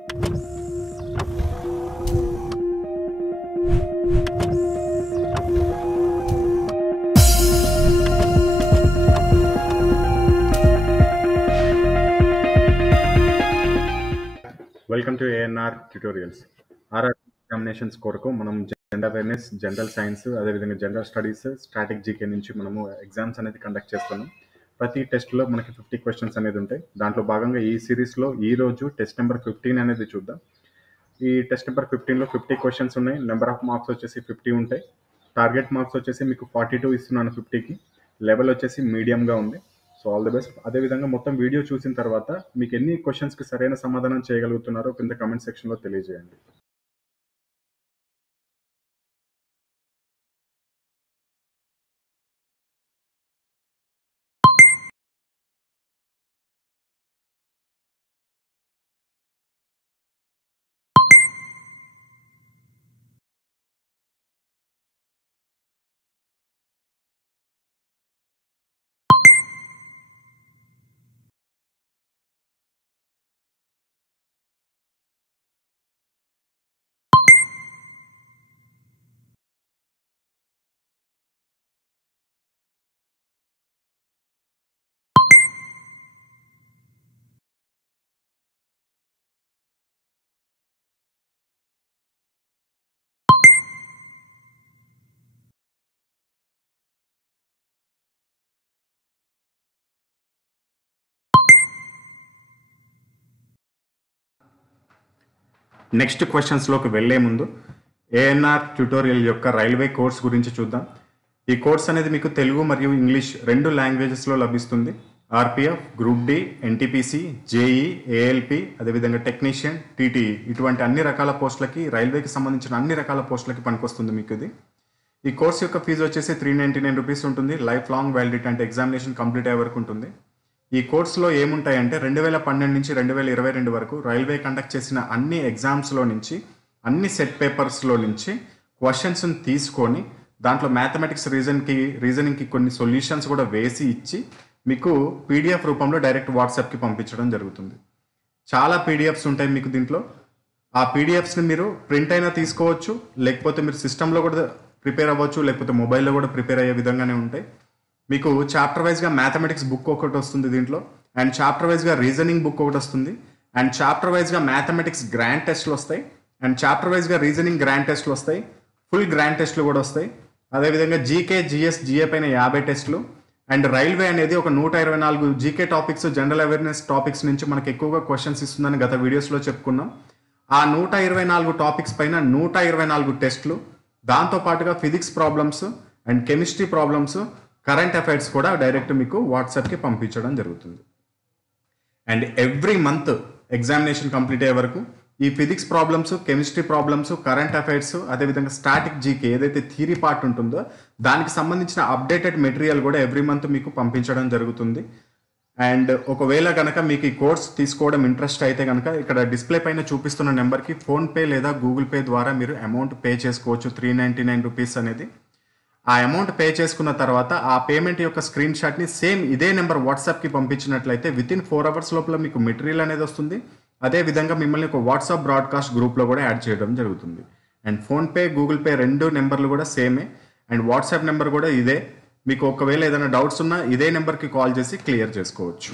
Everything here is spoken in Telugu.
Welcome to ANR tutorials. RR examinations కొరకు మనం జెండర్ అవేర్నెస్, జనరల్ సైన్స్, అదేవిధంగా జనరల్ స్టడీస్, స్టాటిక్ జీకే నుంచి మనము ఎగ్జామ్స్ అనేది కండక్ట్ చేస్తున్నాం. ప్రతి టెస్ట్లో మనకి 50 క్వశ్చన్స్ అనేది ఉంటాయి. దాంట్లో భాగంగా ఈ సిరీస్లో ఈరోజు టెస్ట్ నెంబర్ 15 అనేది చూద్దాం. ఈ టెస్ట్ నెంబర్ 15లో 50 క్వశ్చన్స్ ఉన్నాయి. నెంబర్ ఆఫ్ మార్క్స్ వచ్చేసి 50 ఉంటాయి. టార్గెట్ మార్క్స్ వచ్చేసి మీకు 42 ఇస్తున్నాను 50కి. లెవెల్ వచ్చేసి మీడియంగా ఉంది. So all the best. అదేవిధంగా మొత్తం వీడియో చూసిన తర్వాత మీకు ఎన్ని క్వశ్చన్స్కి సరైన సమాధానం చేయగలుగుతున్నారో కింద కమెంట్ సెక్షన్లో తెలియజేయండి. నెక్స్ట్ క్వశ్చన్స్లోకి వెళ్లే ముందు ఏఎన్ఆర్ ట్యూటోరియల్ యొక్క రైల్వే కోర్స్ గురించి చూద్దాం. ఈ కోర్స్ అనేది మీకు తెలుగు మరియు ఇంగ్లీష్ 2 లాంగ్వేజెస్లో లభిస్తుంది. RPF, group D, NTPC, JE, ALP, అదేవిధంగా టెక్నీషియన్, టీటీఈ ఇటువంటి అన్ని రకాల పోస్టులకి, రైల్వేకి సంబంధించిన అన్ని రకాల పోస్టులకి పనికొస్తుంది మీకు ఇది. ఈ కోర్స్ యొక్క ఫీజు వచ్చేసి 399 రూపీస్ ఉంటుంది. లైఫ్ లాంగ్ వ్యాలిడిటీ అంటే ఎగ్జామినేషన్ కంప్లీట్ అయ్యే వరకు ఉంటుంది. ఈ కోర్సులో ఏముంటాయంటే 2012 నుంచి 2022 వరకు రైల్వే కండక్ట్ చేసిన అన్ని ఎగ్జామ్స్లో నుంచి, అన్ని సెట్ పేపర్స్లో నుంచి క్వశ్చన్స్ని తీసుకొని దాంట్లో మ్యాథమెటిక్స్ రీజనింగ్కి కొన్ని సొల్యూషన్స్ కూడా వేసి ఇచ్చి మీకు పీడిఎఫ్ రూపంలో డైరెక్ట్ వాట్సాప్కి పంపించడం జరుగుతుంది. చాలా పీడిఎఫ్స్ ఉంటాయి మీకు దీంట్లో. ఆ పీడిఎఫ్స్ని మీరు ప్రింట్ అయినా తీసుకోవచ్చు, లేకపోతే మీరు సిస్టంలో కూడా ప్రిపేర్ అవ్వచ్చు, లేకపోతే మొబైల్లో కూడా ప్రిపేర్ అయ్యే విధంగానే ఉంటాయి. మీకు చాప్టర్ వైజ్గా మ్యాథమెటిక్స్ బుక్ ఒకటి వస్తుంది దీంట్లో, అండ్ చాప్టర్ వైజ్గా రీజనింగ్ బుక్ ఒకటి వస్తుంది, అండ్ చాప్టర్ వైజ్గా మ్యాథమెటిక్స్ గ్రాండ్ టెస్ట్లు వస్తాయి, అండ్ చాప్టర్ వైజ్గా రీజనింగ్ గ్రాండ్ టెస్ట్లు వస్తాయి, ఫుల్ గ్రాండ్ టెస్ట్లు కూడా వస్తాయి. అదేవిధంగా జీకే, జిఎస్, జిఏ పైన 50 టెస్ట్లు, అండ్ రైల్వే అనేది ఒక 124 GK topics, general awareness topics నుంచి మనకు ఎక్కువగా క్వశ్చన్స్ ఇస్తుందని గత వీడియోస్లో చెప్పుకున్నాం. ఆ 124 టాపిక్స్ పైన 124 టెస్ట్లు, దాంతోపాటుగా physics problems and chemistry problems, current affairs కూడా డైరెక్ట్ మీకు వాట్సాప్కి పంపించడం జరుగుతుంది. And every month examination complete అయ్యే వరకు ఈ physics problems, chemistry problems, current affairs, అదేవిధంగా స్టాటిక్ జీకే ఏదైతే థియరీ పార్ట్ ఉంటుందో దానికి సంబంధించిన అప్డేటెడ్ మెటీరియల్ కూడా ఎవ్రీ మంత్ మీకు పంపించడం జరుగుతుంది. అండ్ ఒకవేళ కనుక మీకు ఈ కోర్స్ తీసుకోవడం ఇంట్రెస్ట్ అయితే కనుక ఇక్కడ డిస్ప్లే పైన చూపిస్తున్న నెంబర్కి ఫోన్పే లేదా గూగుల్ పే ద్వారా మీరు అమౌంట్ పే చేసుకోవచ్చు. 399 రూపీస్ అనేది. ఆ అమౌంట్ పే చేసుకున్న తర్వాత ఆ పేమెంట్ యొక్క స్క్రీన్ షాట్ని సేమ్ ఇదే నెంబర్ వాట్సాప్కి పంపించినట్లయితే వితిన్ 4 అవర్స్ లోపల మీకు మెటీరియల్ అనేది వస్తుంది. అదేవిధంగా మిమ్మల్ని ఒక వాట్సాప్ బ్రాడ్కాస్ట్ గ్రూప్లో కూడా యాడ్ చేయడం జరుగుతుంది. అండ్ ఫోన్పే, గూగుల్ పే 2 నెంబర్లు కూడా సేమే, అండ్ వాట్సాప్ నెంబర్ కూడా ఇదే. మీకు ఒకవేళ ఏదైనా డౌట్స్ ఉన్నా ఇదే నెంబర్కి కాల్ చేసి క్లియర్ చేసుకోవచ్చు.